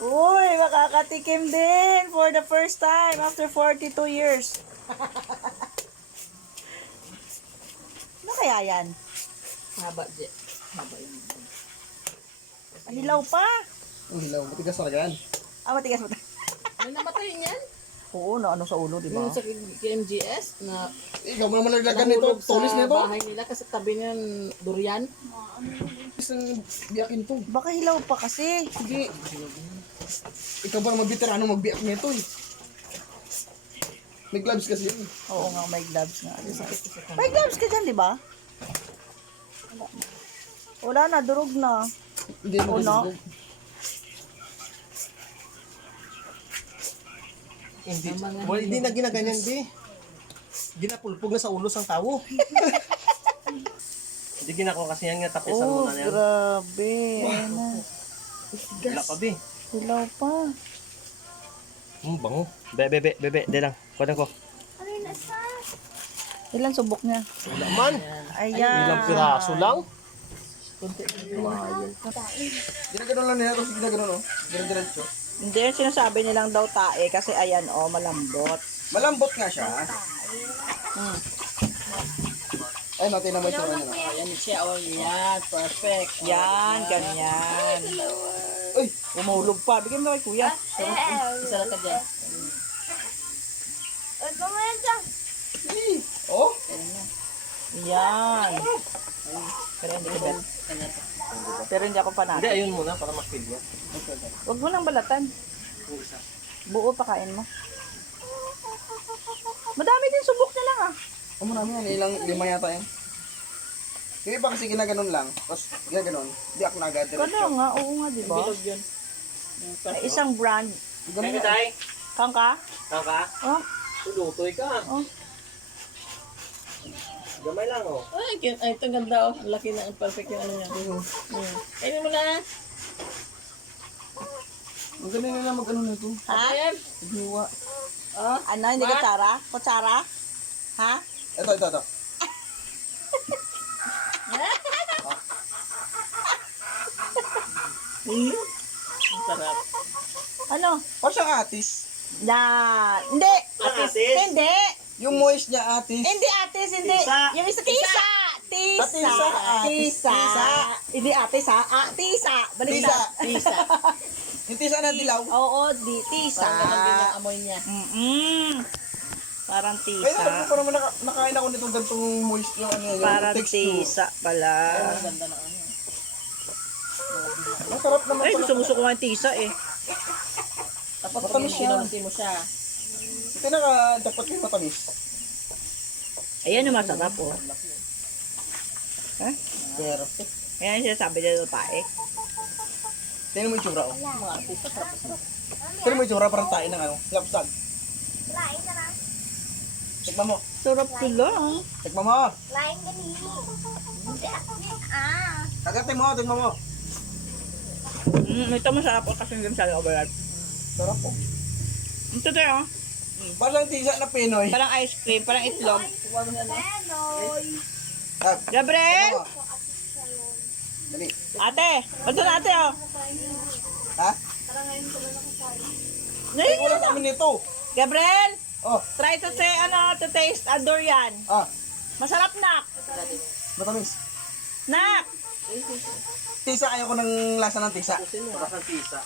Uy, makakatikim din for the first time after 42 years. Ano kaya yan? Haba, Je. Haba yun. Hilaw pa. Ang hilaw, matigas talaga yan. Ah, matigas mo. May namatay niyan. Oo, na ano sa ulo, di ba? Yung sa KMGS na Ikaw mo naman naglagan nito, nahulog tulis sa nito. bahay nila kasi tabi niyan durian. Isang biyakin to. Baka hilaw pa kasi. Hindi. Ikaw ba naman veterano magbiyak nito eh. May gloves kasi yun. Oo nga, may gloves nga. May gloves ka dyan, di ba? Wala na, durog na. Hindi mo Uno. kasi. Hindi na ginaganyan, di. Ginapulpog na sa ulo ng tao. Hindi ginako kasi yan nga tapisan mo Oh, na yan. grabe. Wala pa, bi. Hilaw pa. Bango. Bebe, di lang. Kunan ko. Ilan subok niya? Wala man. Ayan. Ilang piraso lang. Ginaganon lang nila, tapos ginaganon oh. Diretso. Hindi, sinasabi nilang daw tae kasi ayan, oh, malambot. Malambot nga siya. Ay, natin naman siya. Ayan siya, oh yan, perfect. Yan, ganyan. Uy! Umulog pa. Bigyan mo kay kuya. Isa lang ka dyan. Oh! Yan. Pero hindi ko bet. Pero hindi ako Hindi, panate. ayun muna para makilya. Huwag mo nang balatan. Buo pa kain mo. Madami din subok niya lang ah. Ang marami yan, ilang lima yata yan. Yung iba kasi ginaganon lang, tapos ginaganon, di ako na agad Kano diretso. nga, oo nga, di ba? Bilog yun. Ay, isang brand. Ganun yan. tay. Kangka? Kaka. Oh, Tulutoy ka. oh. Gamay lang, oh. Ay, cute. Ay, ito ganda, oh. Ang laki na, ang perfect yung ano niya. Kainin mo na. Ang galing nila mag-ano na ito. Ha? Ayan. Hiwa. Oh, Ano, hindi What? kutsara? Kutsara? Ha? Ito. ang sarap. Ano? O siyang atis. Na, hindi. Atis? Hindi. Yung moist niya atis. Hindi atis, hindi. Tisa. Yung isa, tisa. Tisa. Tisa, atis. Tisa. Tisa. Hindi atis ha. Ah, tisa. Balik Tisa. Pisa. Yung tisa na dilaw. Oo, di, tisa. Parang ganun din yung amoy niya. Parang Kaya tisa. parang nakain ako nitong gantong moist yung ano yung Parang texture. tisa pala. Ang ganda na ano. Masarap naman Ay, pala. gusto ko nga yung tisa eh. Tapos pag Matamis siya. binunti mo siya. Pinaka dapat yung matamis. Ayan yung masarap oh. Ha? Pero, Ayan yung sinasabi nila tae. tingnan mo yung tsura oh. Mga artista, sarap. Tingnan mo yung tsura parang tayo ng ano. Lapsag. Tikman mo. Sarap sila ah. Tikman mo. Lain gani. Kagatin mo. Tikman mo. Ito masarap oh kasi hindi masyadong overlap. Sarap oh. Ito tayo oh. Parang tisa na Pinoy. Parang ice cream, parang itlog. Penoy. Ah, Gabriel! tikman mo. Dali. Ate! Ito na ate oh. Ha? Ngayon Wala sa amin nito. Gabriel! Oh. Try to say to taste a durian. Ah. Masarap nak! Matamis. Nak! Tisa, ayoko ng lasa ng tisa. Para kang tisa.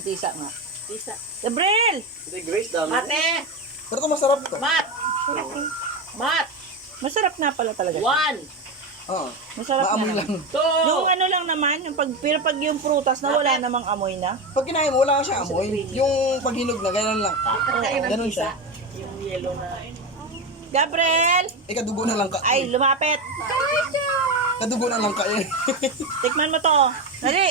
Tisa nga. Pisa. Gabriel! Hindi, Grace, dami. Mate! Pero ito masarap ito. Mat! Mat! Masarap nga pala talaga. One! Oo. Masarap Maamoy na. lang. Two! Yung ano lang naman, pero pag yung prutas na wala namang amoy na. Pag kinain mo, wala siya amoy. Yung paghinog na, ganun lang. Ganun siya. Yung yellow na. Gabriel! Kadugo na lang ka. Ay, lumapit! Kadugo na lang ka eh. Tikman mo to. Dali!